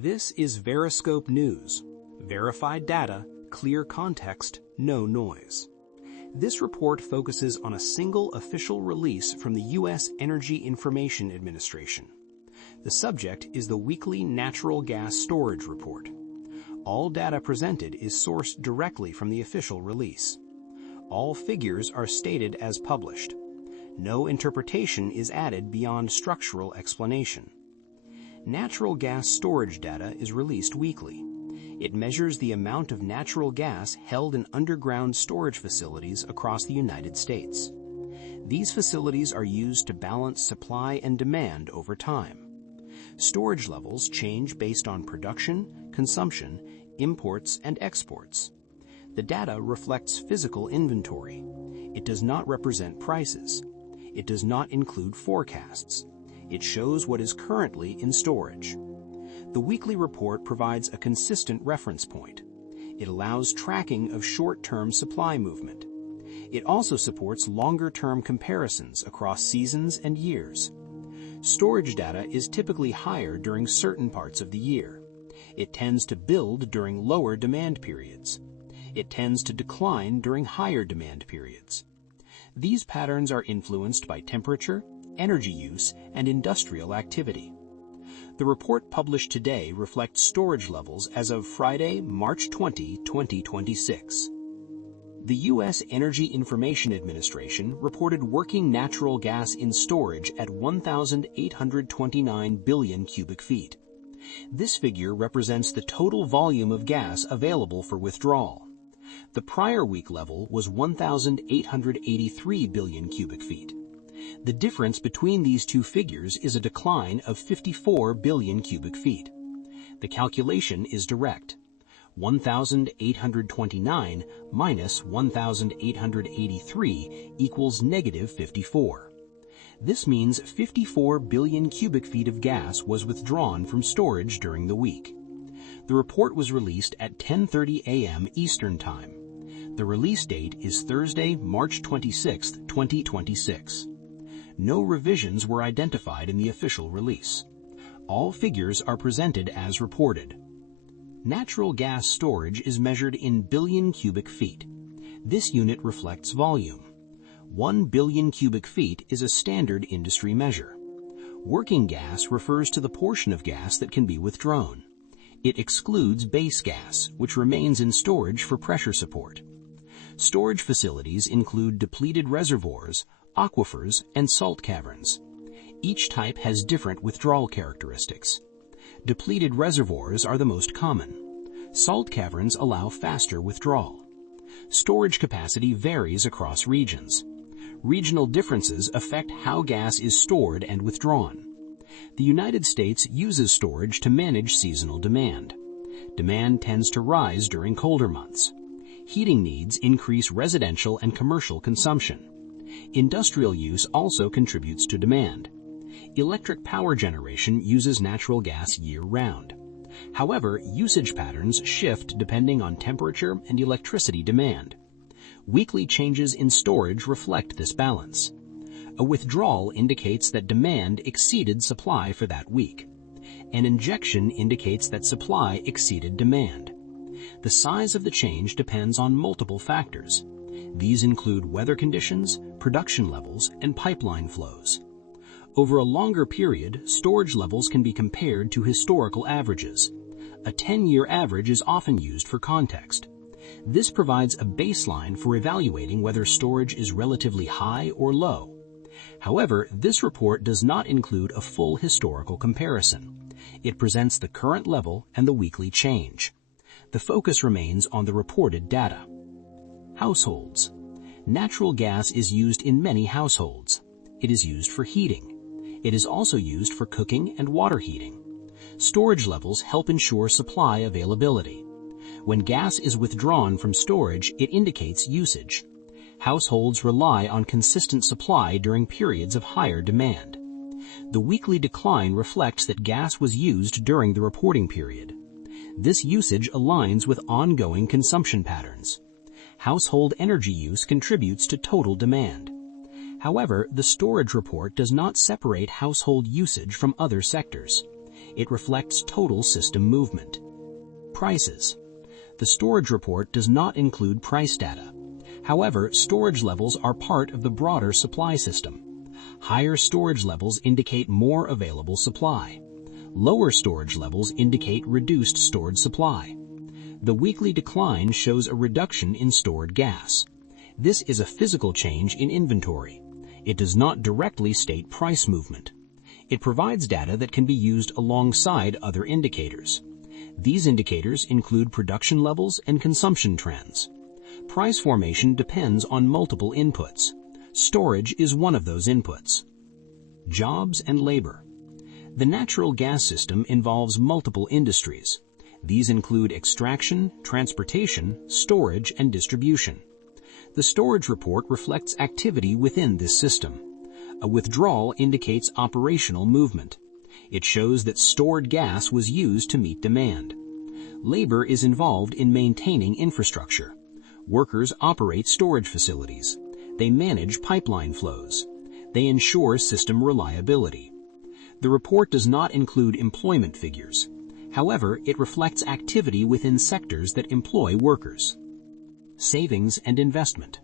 This is Veriscope News. Verified data, clear context, no noise. This report focuses on a single official release from the U.S. Energy Information Administration. The subject is the weekly natural gas storage report. All data presented is sourced directly from the official release. All figures are stated as published. No interpretation is added beyond structural explanation. Natural gas storage data is released weekly. It measures the amount of natural gas held in underground storage facilities across the United States. These facilities are used to balance supply and demand over time. Storage levels change based on production, consumption, imports, and exports. The data reflects physical inventory. It does not represent prices. It does not include forecasts. It shows what is currently in storage. The weekly report provides a consistent reference point. It allows tracking of short-term supply movement. It also supports longer-term comparisons across seasons and years. Storage data is typically higher during certain parts of the year. It tends to build during lower demand periods. It tends to decline during higher demand periods. These patterns are influenced by temperature, energy use, and industrial activity. The report published today reflects storage levels as of Friday, March 20, 2026. The U.S. Energy Information Administration reported working natural gas in storage at 1,829 billion cubic feet. This figure represents the total volume of gas available for withdrawal. The prior week level was 1,883 billion cubic feet. The difference between these two figures is a decline of 54 billion cubic feet. The calculation is direct. 1,829 minus 1,883 equals negative 54. This means 54 billion cubic feet of gas was withdrawn from storage during the week. The report was released at 10:30 a.m. Eastern Time. The release date is Thursday, March 26, 2026. No revisions were identified in the official release. All figures are presented as reported. Natural gas storage is measured in billion cubic feet. This unit reflects volume. 1 billion cubic feet is a standard industry measure. Working gas refers to the portion of gas that can be withdrawn. It excludes base gas, which remains in storage for pressure support. Storage facilities include depleted reservoirs, aquifers, and salt caverns. Each type has different withdrawal characteristics. Depleted reservoirs are the most common. Salt caverns allow faster withdrawal. Storage capacity varies across regions. Regional differences affect how gas is stored and withdrawn. The United States uses storage to manage seasonal demand. Demand tends to rise during colder months. Heating needs increase residential and commercial consumption. Industrial use also contributes to demand. Electric power generation uses natural gas year-round. However, usage patterns shift depending on temperature and electricity demand. Weekly changes in storage reflect this balance. A withdrawal indicates that demand exceeded supply for that week. An injection indicates that supply exceeded demand. The size of the change depends on multiple factors. These include weather conditions, production levels, and pipeline flows. Over a longer period, storage levels can be compared to historical averages. A 10-year average is often used for context. This provides a baseline for evaluating whether storage is relatively high or low. However, this report does not include a full historical comparison. It presents the current level and the weekly change. The focus remains on the reported data. Households. Natural gas is used in many households. It is used for heating. It is also used for cooking and water heating. Storage levels help ensure supply availability. When gas is withdrawn from storage, it indicates usage. Households rely on consistent supply during periods of higher demand. The weekly decline reflects that gas was used during the reporting period. This usage aligns with ongoing consumption patterns. Household energy use contributes to total demand. However, the storage report does not separate household usage from other sectors. It reflects total system movement. Prices. The storage report does not include price data. However, storage levels are part of the broader supply system. Higher storage levels indicate more available supply. Lower storage levels indicate reduced stored supply. The weekly decline shows a reduction in stored gas. This is a physical change in inventory. It does not directly state price movement. It provides data that can be used alongside other indicators. These indicators include production levels and consumption trends. Price formation depends on multiple inputs. Storage is one of those inputs. Jobs and labor. The natural gas system involves multiple industries. These include extraction, transportation, storage, and distribution. The storage report reflects activity within this system. A withdrawal indicates operational movement. It shows that stored gas was used to meet demand. Labor is involved in maintaining infrastructure. Workers operate storage facilities. They manage pipeline flows. They ensure system reliability. The report does not include employment figures. However, it reflects activity within sectors that employ workers. Savings and investment.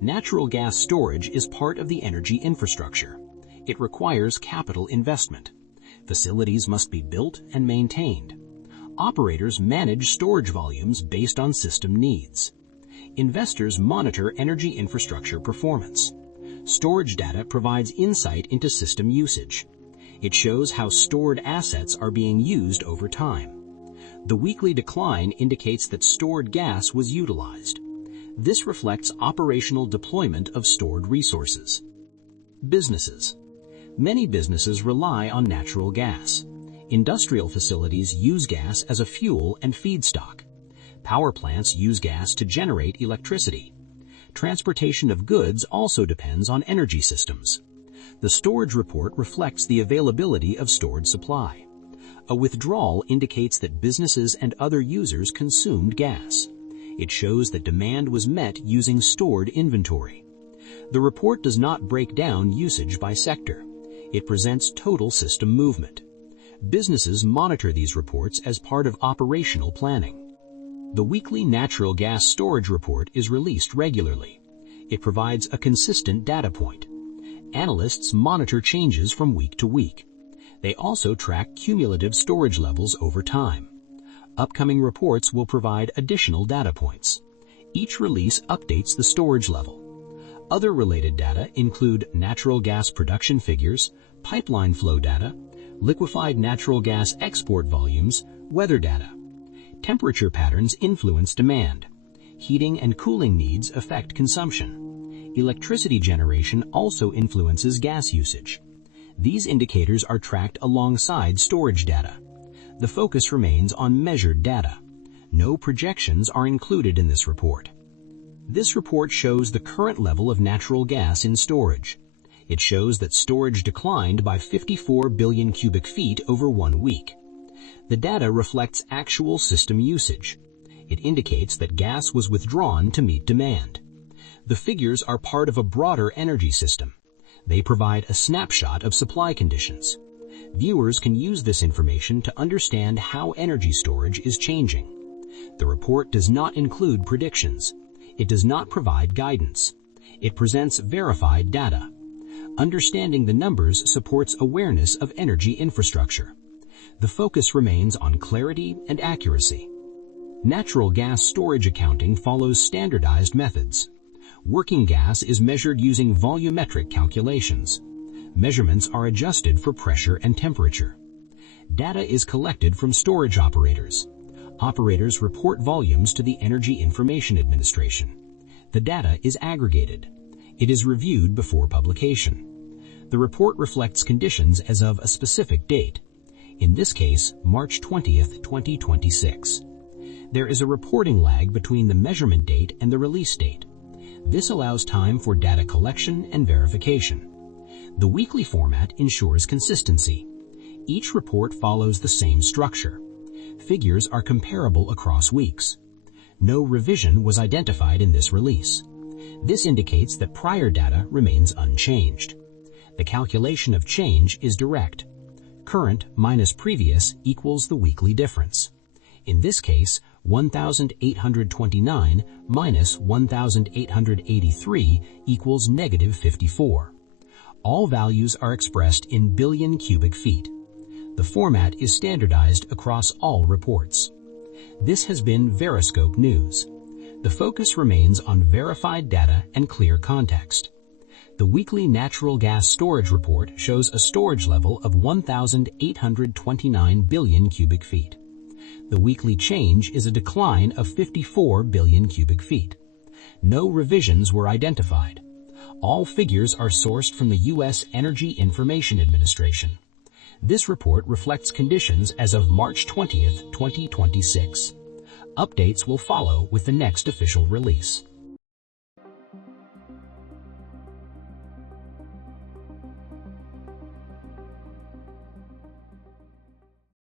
Natural gas storage is part of the energy infrastructure. It requires capital investment. Facilities must be built and maintained. Operators manage storage volumes based on system needs. Investors monitor energy infrastructure performance. Storage data provides insight into system usage. It shows how stored assets are being used over time. The weekly decline indicates that stored gas was utilized. This reflects operational deployment of stored resources. Businesses. Many businesses rely on natural gas. Industrial facilities use gas as a fuel and feedstock. Power plants use gas to generate electricity. Transportation of goods also depends on energy systems. The storage report reflects the availability of stored supply. A withdrawal indicates that businesses and other users consumed gas. It shows that demand was met using stored inventory. The report does not break down usage by sector. It presents total system movement. Businesses monitor these reports as part of operational planning. The weekly natural gas storage report is released regularly. It provides a consistent data point. Analysts monitor changes from week to week. They also track cumulative storage levels over time. Upcoming reports will provide additional data points. Each release updates the storage level. Other related data include natural gas production figures, pipeline flow data, liquefied natural gas export volumes, weather data. Temperature patterns influence demand. Heating and cooling needs affect consumption. Electricity generation also influences gas usage. These indicators are tracked alongside storage data. The focus remains on measured data. No projections are included in this report. This report shows the current level of natural gas in storage. It shows that storage declined by 54 billion cubic feet over 1 week. The data reflects actual system usage. It indicates that gas was withdrawn to meet demand. The figures are part of a broader energy system. They provide a snapshot of supply conditions. Viewers can use this information to understand how energy storage is changing. The report does not include predictions. It does not provide guidance. It presents verified data. Understanding the numbers supports awareness of energy infrastructure. The focus remains on clarity and accuracy. Natural gas storage accounting follows standardized methods. Working gas is measured using volumetric calculations. Measurements are adjusted for pressure and temperature. Data is collected from storage operators. Operators report volumes to the Energy Information Administration. The data is aggregated. It is reviewed before publication. The report reflects conditions as of a specific date. In this case, March 20th, 2026. There is a reporting lag between the measurement date and the release date. This allows time for data collection and verification. The weekly format ensures consistency. Each report follows the same structure. Figures are comparable across weeks. No revision was identified in this release. This indicates that prior data remains unchanged. The calculation of change is direct. Current minus previous equals the weekly difference. In this case, 1,829 minus 1,883 equals negative 54. All values are expressed in billion cubic feet. The format is standardized across all reports. This has been Veriscope News. The focus remains on verified data and clear context. The weekly natural gas storage report shows a storage level of 1,829 billion cubic feet. The weekly change is a decline of 54 billion cubic feet. No revisions were identified. All figures are sourced from the U.S. Energy Information Administration. This report reflects conditions as of March 20, 2026. Updates will follow with the next official release.